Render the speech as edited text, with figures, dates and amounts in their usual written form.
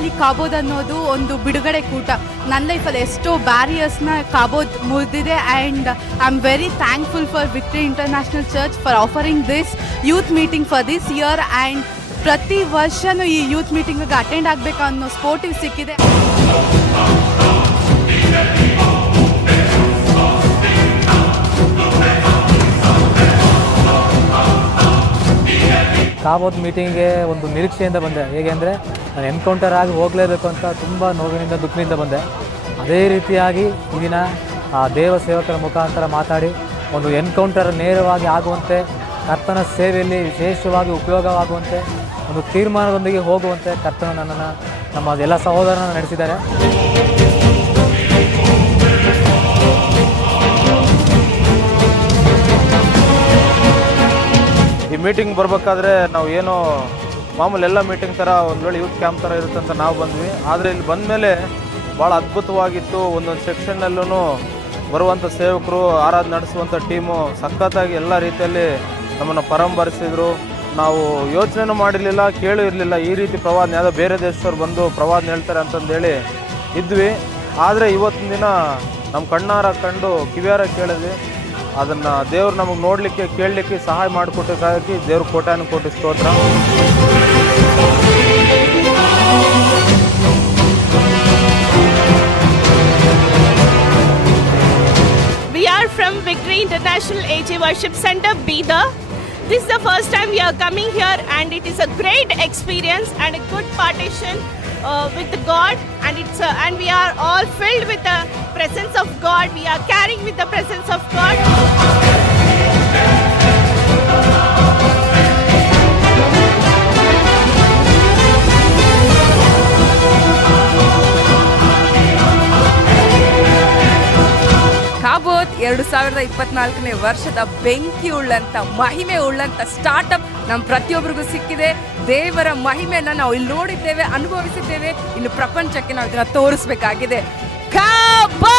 ಲೈಫಲ್ಲಿ ಕಾಬೋದ್ ಅನ್ನೋದು ಒಂದು ಬಿಡುಗಡೆ ಕೂಟ. ನನ್ನ ಲೈಫಲ್ಲಿ ಎಷ್ಟೋ ಬ್ಯಾರಿಯರ್ಸ್ನ ಕಾಬೋದ್ ಮುರಿದಿದೆ. And I am very thankful for Victory International Church for offering this youth meeting for this year. And ಪ್ರತಿ ವರ್ಷವೂ ಈ ಯೂತ್ ಮೀಟಿಂಗಿಗೆ ಅಟೆಂಡ್ ಆಗಬೇಕು ಅನ್ನೋ ಸ್ಪೋರ್ಟಿವ್ ಸಿಕ್ಕಿದೆ. ಕಾಬೋದ್ ಮೀಟಿಂಗ್ಗೆ ಒಂದು ನಿರೀಕ್ಷೆಯಿಂದ ಬಂದೆ. ಹೇಗೆ ಅಂದರೆ ನಾನು ಎನ್ಕೌಂಟರ್ ಆಗಿ ಹೋಗಲೇಬೇಕು ಅಂತ ತುಂಬ ನೋವಿನಿಂದ ದುಃಖದಿಂದ ಬಂದೆ. ಅದೇ ರೀತಿಯಾಗಿ ಈ ದಿನ ದೇವ ಸೇವಕರ ಮುಖಾಂತರ ಮಾತಾಡಿ ಒಂದು ಎನ್ಕೌಂಟರ್ ನೇರವಾಗಿ ಆಗುವಂತೆ, ಕರ್ತನ ಸೇವೆಯಲ್ಲಿ ವಿಶೇಷವಾಗಿ ಉಪಯೋಗವಾಗುವಂತೆ, ಒಂದು ತೀರ್ಮಾನದೊಂದಿಗೆ ಹೋಗುವಂತೆ ಕರ್ತನ ನನ್ನನ್ನು ನಮ್ಮ ಎಲ್ಲ ಸಹೋದರರನ್ನು ನಡೆಸಿದ್ದಾರೆ. ಈ ಮೀಟಿಂಗ್ ಬರಬೇಕಾದ್ರೆ ನಾವು ಏನೋ ಮಾಮೂಲಿ ಎಲ್ಲ ಮೀಟಿಂಗ್ ಥರ ಒಂದು ವೇಳೆ ಯೂತ್ ಕ್ಯಾಂಪ್ ಥರ ಇರುತ್ತೆ ಅಂತ ನಾವು ಬಂದ್ವಿ. ಆದರೆ ಇಲ್ಲಿ ಬಂದ ಮೇಲೆ ಭಾಳ ಅದ್ಭುತವಾಗಿತ್ತು. ಒಂದೊಂದು ಸೆಕ್ಷನ್ನಲ್ಲೂ ಬರುವಂಥ ಸೇವಕರು, ಆರಾಧನೆ ನಡೆಸುವಂಥ ಟೀಮು ಸಖತ್ತಾಗಿ ಎಲ್ಲ ರೀತಿಯಲ್ಲಿ ನಮ್ಮನ್ನು ಪರಂಬರಿಸಿದರು. ನಾವು ಯೋಚನೆನೂ ಮಾಡಿರಲಿಲ್ಲ, ಕೇಳೂ ಇರಲಿಲ್ಲ ಈ ರೀತಿ ಪ್ರವಾದನೆ ಯಾವುದೋ ಬೇರೆ ದೇಶದವ್ರು ಬಂದು ಪ್ರವಾದನೆ ಹೇಳ್ತಾರೆ ಅಂತಂದೇಳಿ ಇದ್ವಿ. ಆದರೆ ಇವತ್ತಿನ ದಿನ ನಮ್ಮ ಕಣ್ಣಾರ ಕಂಡು ಕಿವಿಯಾರ ಕೇಳಿದ್ವಿ. ಅದನ್ನು ದೇವ್ರು ನಮಗೆ ನೋಡಲಿಕ್ಕೆ ಕೇಳಲಿಕ್ಕೆ ಸಹಾಯ ಮಾಡಿಕೊಟ್ಟಿದ್ದಕ್ಕಾಗಿ ದೇವ್ರ ಕೋಟ್ಯಾನುಕೋಟಿ ಸ್ತೋತ್ರ. We are from Victory International AJ Worship Center, Bidar. This is the first time we are coming here, and it is a great experience and a good partition with God, and we are all filled with the presence of God. We are carrying with the presence of God. ಕಾಬೋದ್ 2024ನೇ ವರ್ಷದ ಬೆಂಕಿ ಉಳ್ಳಂಥ ಮಹಿಮೆ ಉಳ್ಳಂಥ startup ನಮ್ಮ ಪ್ರತಿಯೊಬ್ಬರಿಗೂ ಸಿಕ್ಕಿದೆ. ದೇವರ ಮಹಿಮೆಯನ್ನು ನಾವು ಇಲ್ಲಿ ನೋಡಿದ್ದೇವೆ, ಅನುಭವಿಸಿದ್ದೇವೆ. ಇನ್ನು ಪ್ರಪಂಚಕ್ಕೆ ನಾವು ಇದನ್ನು ತೋರಿಸಬೇಕಾಗಿದೆ. ಕಾಬೋದ್!